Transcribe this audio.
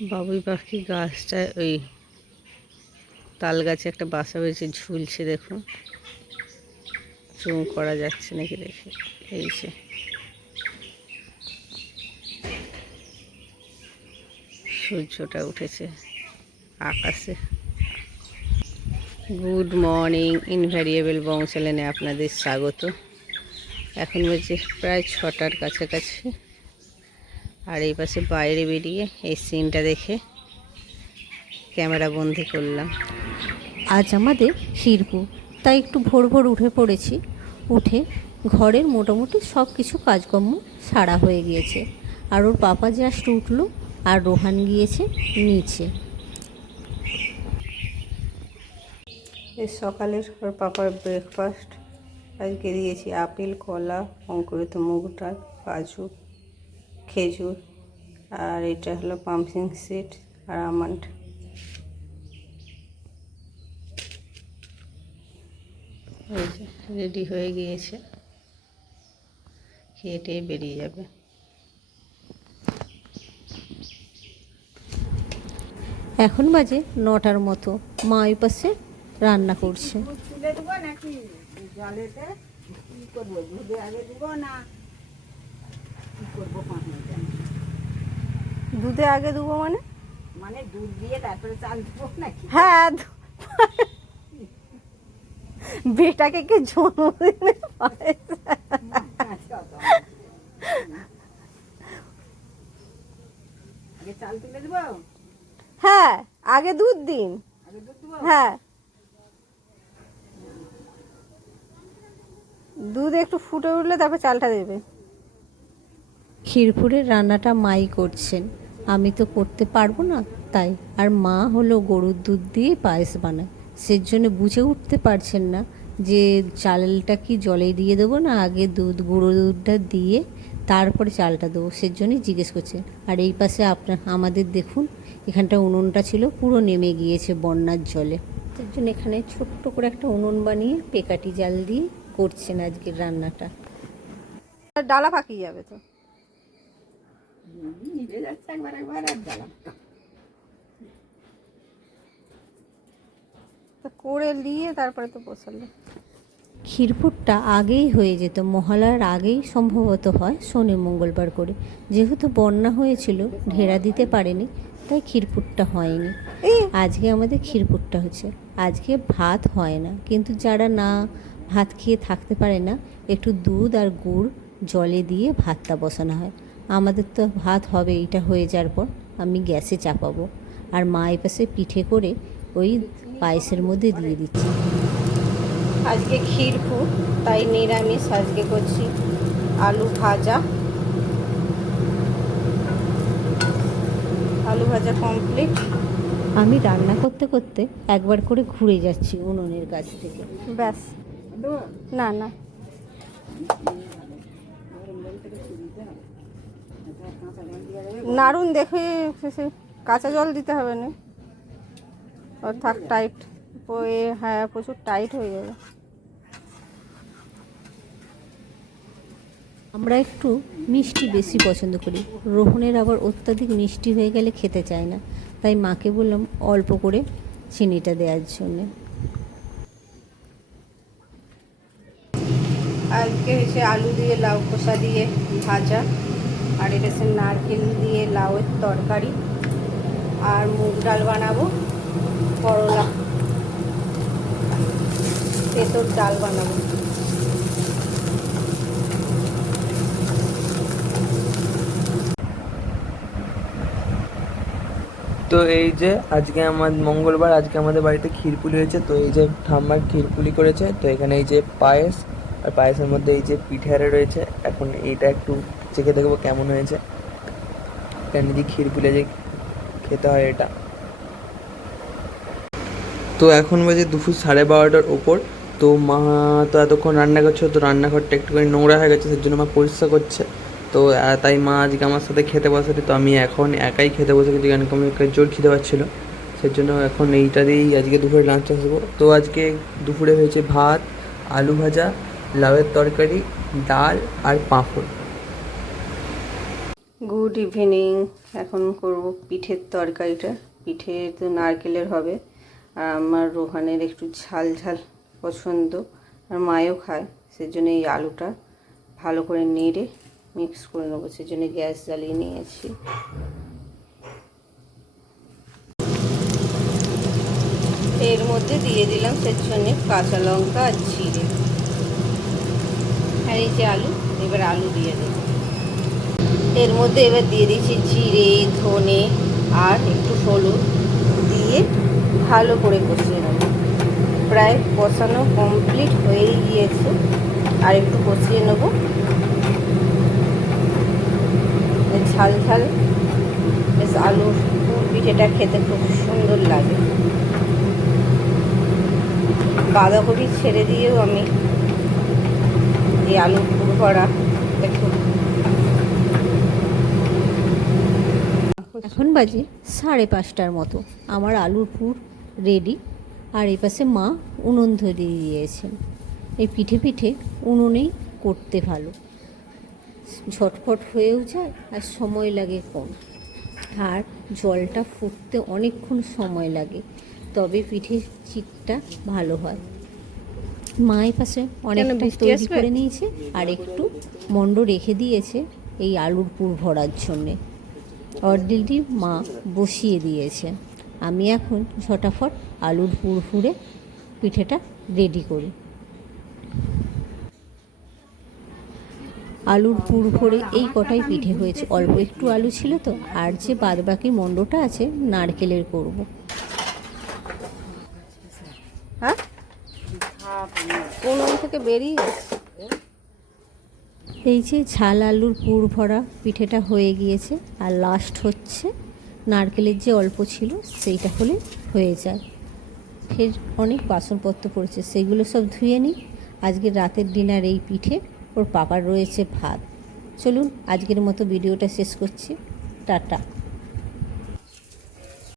বাবুই পাখি গাছটা ওই তাল গাছে একটা বাসা হয়েছে ঝুলছে দেখুন। জুম করা যাচ্ছে নাকি দেখে। এই যে। সূর্যটা উঠেছে আকাশে। গুড মর্নিং, ইনভ্যারিয়েবল বংশালেনে আপনাদের স্বাগত। এখন বলছে প্রায় ছটার কাছাকাছি। আর এই পাশে বাইরে বেরিয়ে এই সিনটা দেখে ক্যামেরা বন্দি করলাম। আজ আমাদের ক্ষীরপুর তাই একটু ভোর ভোর উঠে পড়েছি। উঠে ঘরের মোটামুটি সব কিছু কাজকর্ম সারা হয়ে গিয়েছে। আর ওর পাপা জাস্ট উঠল আর রোহান গিয়েছে নিচে। এই সকালের ওর পাপার ব্রেকফাস্ট আজকে দিয়েছি আপেল কলা অঙ্কুরিত মুগ ডাল কাজু। খেজুর আর এটা হলো পাম্পিং সিড আর আমন্ড রেডি হয়ে গিয়েছে। খেয়ে বেরিয়ে যাবে। এখন বাজে নটার মতো। মা ওই পাশে রান্না করছে। তুলে দেবো নাকি? জলেতে কি করব? আগে দেবো না? কি করব দুধে আগে দেবো মানে? মানে দুধ দিয়ে তারপরে চাল দেবো নাকি? হ্যাঁ বেটাকে কে জন্মদিনে হ্যাঁ আগে দুধ দিন। হ্যাঁ। দুধ একটু ফুটে উঠলে তারপর চালটা দেবে। ক্ষীরপুরের রান্নাটা মাই করছেন। আমি তো করতে পারব না তাই। আর মা হলো গরুর দুধ দিয়ে পায়েস বানায়। সেজন্য বুঝে উঠতে পারছেন না যে চালটা কি জলে দিয়ে দেবো না আগে দুধ, গুঁড়ো দুধটা দিয়ে তারপরে চালটা দেবো। সের জন্যই জিজ্ঞেস করছেন আর এই পাশে আপনার, আমাদের দেখুন, এখানটা উনুনটা ছিল, পুরো নেমে গিয়েছে বন্যার জলে। তার জন্য এখানে ছোট্ট করে একটা উনুন বানিয়ে পেকাটি জাল দিয়ে করছেন আজকের রান্নাটা। ডালা পাকিয়ে যাবে তো? নিভে যাচ্ছে একবার একবার এক জ্বালা করে নিয়ে তারপরে তো বসালে। ক্ষীরপুরটা আগেই হয়ে যেত মহালয়ার আগেই সম্ভবত হয় শনি মঙ্গলবার করে। যেহেতু বন্যা হয়েছিল ঢেরা দিতে পারেনি তাই ক্ষীরপুরটা হয়নি। আজকে আমাদের ক্ষীরপুরটা হচ্ছে। আজকে ভাত হয় না কিন্তু যারা না ভাত খেয়ে থাকতে পারে না একটু দুধ আর গুড় জলে দিয়ে ভাতটা বসানো হয়। আমাদের তো ভাত হবে এটা হয়ে যাওয়ার পর আমি গ্যাসে চাপাবো। আর মা এই পাশে পিঠে করে ওই পায়েসের মধ্যে দিয়ে দিচ্ছি। আজকে ক্ষীরপুর তাই নিরামিষ আজকে করছি আলু ভাজা। আলু ভাজা কমপ্লিট আমি রান্না করতে করতে একবার করে ঘুরে যাচ্ছি উনুনের কাছ থেকে। ব্যাস। না না। নাড়ুন দেখে সে কাঁচা জল দিতে হবে না। ও থাক টাইট হ্যাঁ প্রচুর টাইট হয়ে যাবে। আমরা একটু মিষ্টি বেশি পছন্দ করি। রোহনের আবার অত্যাধিক মিষ্টি হয়ে গেলে খেতে চায় না। তাই মাকে বললাম অল্প করে চিনিটা দেওয়ার জন্যে। আজকে হচ্ছে আলু দিয়ে লাউ খোসা দিয়ে ভাজা। আর এটা হচ্ছে নারকেল দিয়ে লাউয়ের তরকারি। আর মুগ ডাল বানাবো, করলা তেঁতোর ডাল বানাবো। তো এই যে আজকে আমার মঙ্গলবার, আজকে আমাদের বাড়িতে ক্ষীরপুলি হয়েছে, তো এই যে ঠাম্মার ক্ষীরপুলি করেছে, তো এখানে এই যে পায়েস, আর পায়েসের মধ্যে এই যে পিঠারে রয়েছে, এখন এইটা একটু চেখে দেখব কেমন হয়েছে। কেন যে ক্ষীরপুলি যে খেতে হয় এটা। তো এখন বাজে দুপুর সাড়ে বারোটার ওপর। তো মা তো এতক্ষণ রান্না করছে, তো রান্নাঘরটা একটুখানি নোংরা হয়ে গেছে সেই জন্য মা পরিষ্কার করছে। তো তাই মা আজকে আমার সাথে খেতে বসাতে তো আমি এখন একাই খেতে বসে গেছি কারণ আমি একটা জোর খেতে পাচ্ছিলো। সেই জন্য এখন এইটা দিয়েই আজকে দুপুরে লাঞ্চ আসব। তো আজকে দুপুরে হয়েছে ভাত, আলু ভাজা, লাউয়ের তরকারি, ডাল আর পাঁপড়। গুড ইভিনিং এখন করব পিঠের তরকারিটা। পিঠে তো নারকেলের হবে। আর আমার রোহানের একটু ঝাল ঝাল পছন্দ। আর মায়ও খায়, সেজন্য এই আলুটা ভালো করে নেড়ে মিক্স করে নেব। সেজন্য গ্যাস জ্বালিয়ে নিয়েছি। এর মধ্যে দিয়ে দিলাম সেজন্য কাঁচা লঙ্কা আর জিরে। আর এই যে আলু, এবার আলু দিয়ে দেবো। এর মধ্যে এবার দিয়ে দিচ্ছি জিরে, ধনে আর একটু হলুদ দিয়ে ভালো করে কষিয়ে নেব। প্রায় কষানো কমপ্লিট হয়েই গিয়েছে। আর একটু কষিয়ে নেব। ঝাল ঝাল, বেশ আলুর পিঠেটা খেতে খুব সুন্দর লাগে। বাঁধাকপি ছেড়ে দিয়েও আমি এই আলু ভরা একটু এখন বাজে সাড়ে পাঁচটার মতো। আমার আলুর পুর রেডি আর এই পাশে মা উনুন ধরিয়ে দিয়েছেন। এই পিঠে পিঠে উনুনেই করতে ভালো। ঝটফট হয়েও যায় আর সময় লাগে কম। আর জলটা ফুটতে অনেকক্ষণ সময় লাগে তবে পিঠের চিটটা ভালো হয়। মা এই পাশে অনেকটা তৈরি করে নিয়েছে আর একটু মন্ড রেখে দিয়েছে এই আলুর পুর ভরার জন্যে। অর্ডেলটি মা বসিয়ে দিয়েছে। আমি এখন ঝটাফট আলুর পুর ফুড়ে পিঠেটা রেডি করি। আলুর পুর ভরে এই কটাই পিঠে হয়েছে। অল্প একটু আলু ছিল তো, আর যে বাদবাকি মণ্ডটা আছে, নারকেলের করব। হ্যাঁ? উনুন থেকে বেরিয়ে। এই যে ঝাল আলুর পুর ভরা পিঠেটা হয়ে গিয়েছে আর লাস্ট হচ্ছে নারকেলের যে অল্প ছিল সেইটা হলে হয়ে যায়। ফের অনেক বাসনপত্র পড়েছে, সেগুলো সব ধুয়ে নিই। আজকে রাতের ডিনার এই পিঠে, ওর পাপার রয়েছে ভাত। চলুন আজকের মতো ভিডিওটা শেষ করছি। টাটা।